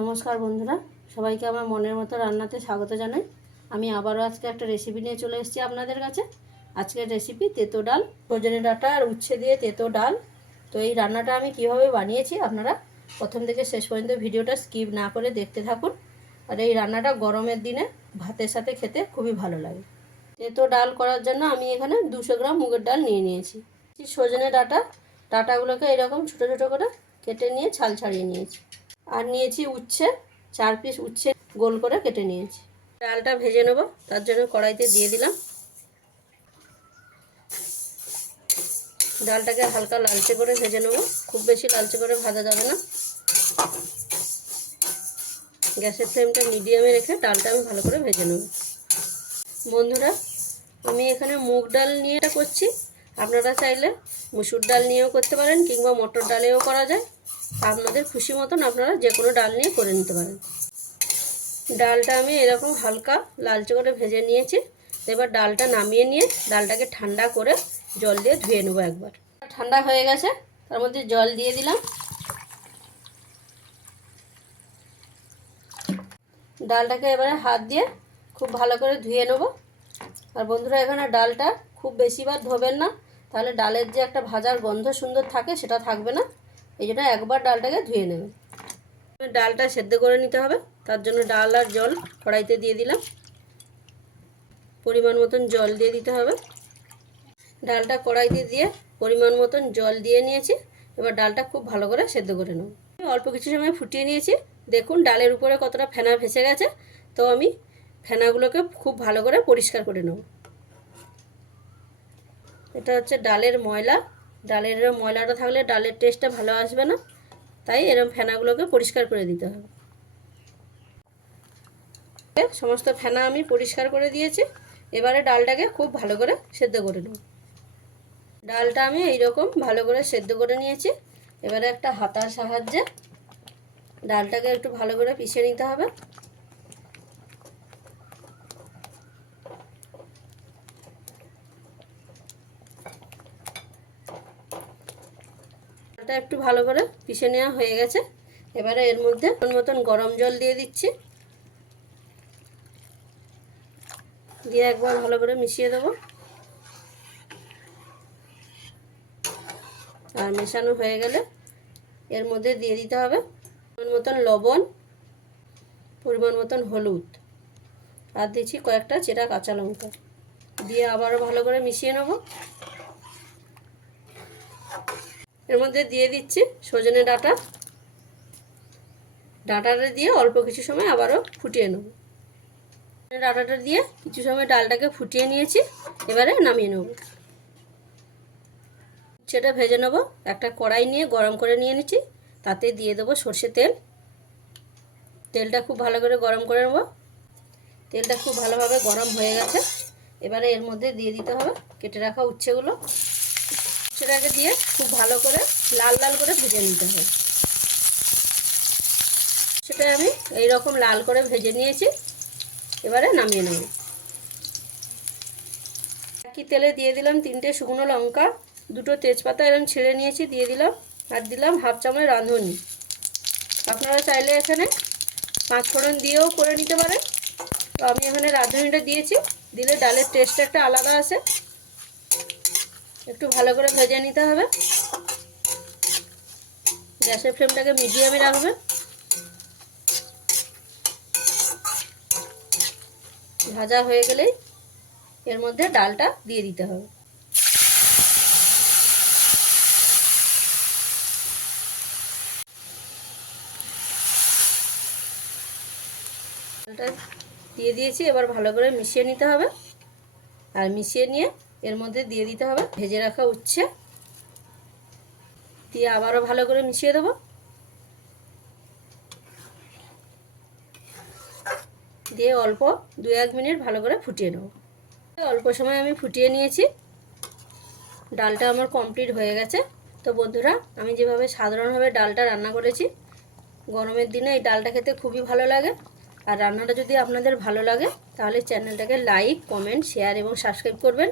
নমস্কার বন্ধুরা, সবাইকে আমার মনের মতো রান্নাতে স্বাগত জানাই। আমি আবারও আজকে একটা রেসিপি নিয়ে চলে এসেছি আপনাদের কাছে। আজকের রেসিপি তেতো ডাল সজনে ডাঁটা আর উচ্ছে দিয়ে তেতো ডাল। তো এই রান্নাটা আমি কীভাবে বানিয়েছি আপনারা প্রথম থেকে শেষ পর্যন্ত ভিডিওটা স্কিপ না করে দেখতে থাকুন। আর এই রান্নাটা গরমের দিনে ভাতের সাথে খেতে খুবই ভালো লাগে। তেতো ডাল করার জন্য আমি এখানে দুশো গ্রাম মুগের ডাল নিয়ে নিয়েছি। সজনে ডাঁটা, ডাঁটাগুলোকে এরকম ছোটো ছোটো করে কেটে নিয়ে ছাল ছাড়িয়ে নিয়েছি। আর নিয়েছি উচ্ছে, চার পিস উচ্ছে গোল করে কেটে নিয়েছি। ডালটা ভেজে নেব, তার জন্য কড়াইতে দিয়ে দিলাম। ডালটাকে হালকা লালচে করে ভেজে নেব, খুব বেশি লালচে করে ভাজা যাবে না। গ্যাসের ফ্লেমটা মিডিয়ামে রেখে ডালটা আমি ভালো করে ভেজে নেব। বন্ধুরা, আমি এখানে মুগ ডাল নিয়ে এটা করছি। আপনারা চাইলে মুসুর ডাল নিয়েও করতে পারেন কিংবা মটর ডালেও করা যায়। আপনাদের খুশি মতন আপনারা যে কোনো ডাল নিয়ে করে নিতে পারেন। ডালটা আমি এরকম হালকা লালচে করে ভেজে নিয়েছি। এবার ডালটা নামিয়ে নিয়ে ডালটাকে ঠান্ডা করে জল দিয়ে ধুয়ে নেব একবার। ঠান্ডা হয়ে গেছে, তার মধ্যে জল দিয়ে দিলাম। ডালটাকে এবারে হাত দিয়ে খুব ভালো করে ধুয়ে নেব। আর বন্ধুরা, এখানে ডালটা খুব বেশিবার ধোবেন না, তাহলে ডালের যে একটা ভাজার গন্ধ সুন্দর থাকে, সেটা থাকবে না। এই জন্য একবার ডালটাকে ধুয়ে নেবে। ডালটা সেদ্ধ করে নিতে হবে, তার জন্য ডাল আর জল কড়াইতে দিয়ে দিলাম। পরিমাণ মতন জল দিয়ে দিতে হবে। ডালটা কড়াইতে দিয়ে পরিমাণ মতন জল দিয়ে নিয়েছি, এবার ডালটা খুব ভালো করে সেদ্ধ করে নেব। অল্প কিছু সময় ফুটিয়ে নিয়েছি, দেখুন ডালের উপরে কতটা ফেনা ভেসে গেছে, তো আমি ফেনাগুলোকে খুব ভালো করে পরিষ্কার করে নেব। এটা হচ্ছে ডালের ময়লা ডালের ময়লাটা থাকলে ডালের টেস্টটা ভালো আসবে না। তাই এরম ফেনাগুলোকে পরিষ্কার করে দিতে হবে। সমস্ত ফেনা আমি পরিষ্কার করে দিয়েছি। এবারে ডালটাকে খুব ভালো করে সেদ্ধ করে নেব। ডালটা আমি এইরকম ভালো করে সেদ্ধ করে নিয়েছি। এবারে একটা হাতার সাহায্যে ডালটাকে একটু ভালো করে পিষে নিতে হবে। ডালটা একটু ভালো করে পিষে নেওয়া হয়ে গেছে। এবারে এর মধ্যে মতন গরম জল দিয়ে দিচ্ছি। দিয়ে একবার ভালো করে মিশিয়ে দেবো। আর মেশানো হয়ে গেলে এর মধ্যে দিয়ে দিতে হবে মতন লবণ, পরিমাণ মতন হলুদ। আর দিচ্ছি কয়েকটা চেরা কাঁচা লঙ্কা। দিয়ে আবারও ভালো করে মিশিয়ে নেব। এর মধ্যে দিয়ে দিচ্ছি সজনে ডাঁটা। ডাঁটাটা দিয়ে অল্প কিছু সময় আবারও ফুটিয়ে নেব। ডাঁটাটা দিয়ে কিছু সময় ডালটাকে ফুটিয়ে নিয়েছি, এবারে নামিয়ে নেব। সেটা ভেজে নেব, একটা কড়াই নিয়ে গরম করে নিয়ে নিচ্ছি, তাতে দিয়ে দেবো সর্ষে তেল। তেলটা খুব ভালো করে গরম করে নেব। তেলটা খুব ভালোভাবে গরম হয়ে গেছে। এবারে এর মধ্যে দিয়ে দিতে হবে কেটে রাখা উচ্ছেগুলো। সেটাকে দিয়ে খুব ভালো করে লাল লাল করে ভেজে নিতে হবে সেটা আমি এই রকম লাল করে ভেজে নিয়েছি, এবারে নামিয়ে নেব। একই তেলে দিয়ে দিলাম তিনটে শুকনো লঙ্কা, দুটো তেজপাতা এরকম ছেড়ে নিয়েছি, দিয়ে দিলাম, আর দিলাম হাফ চামচ রাঁধুনি। আপনারা চাইলে এখানে পাঁচ ফোড়ন দিয়েও করে নিতে পারেন। তো আমি এখানে রাঁধুনিটা দিয়েছি, দিলে ডালের টেস্ট একটা আলাদা আসে। একটু ভালো করে ভেজে নিতে হবে। গ্যাসের ফ্লেমটাকে মিডিয়ামে রাখবে। ভাজা হয়ে গেলেই এর মধ্যে ডালটা দিয়ে দিতে হবে। ডালটা দিয়ে দিয়েছি, এবার ভালো করে মিশিয়ে নিতে হবে। আর মিশিয়ে নিয়ে এর মধ্যে দিয়ে দিতে হবে। ভেজে রাখা উচ্ছে। দিয়ে আবারও ভালো করে মিশিয়ে দেবো। দিয়ে অল্প দু এক মিনিট ভালো করে ফুটিয়ে নেব। অল্প সময় আমি ফুটিয়ে নিয়েছি। ডালটা আমার কমপ্লিট হয়ে গেছে। তো বন্ধুরা, আমি যেভাবে সাধারণভাবে ডালটা রান্না করেছি, গরমের দিনে এই ডালটা খেতে খুবই ভালো লাগে। আর রান্নাটা যদি আপনাদের ভালো লাগে, তাহলে চ্যানেলটাকে লাইক, কমেন্ট, শেয়ার এবং সাবস্ক্রাইব করবেন।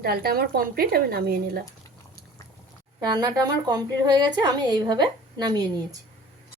ডালটা আমার কমপ্লিট আমি নামিয়ে নিলাম। রান্নাটা আমার কমপ্লিট হয়ে গেছে, আমি এইভাবে নামিয়ে নিয়েছি।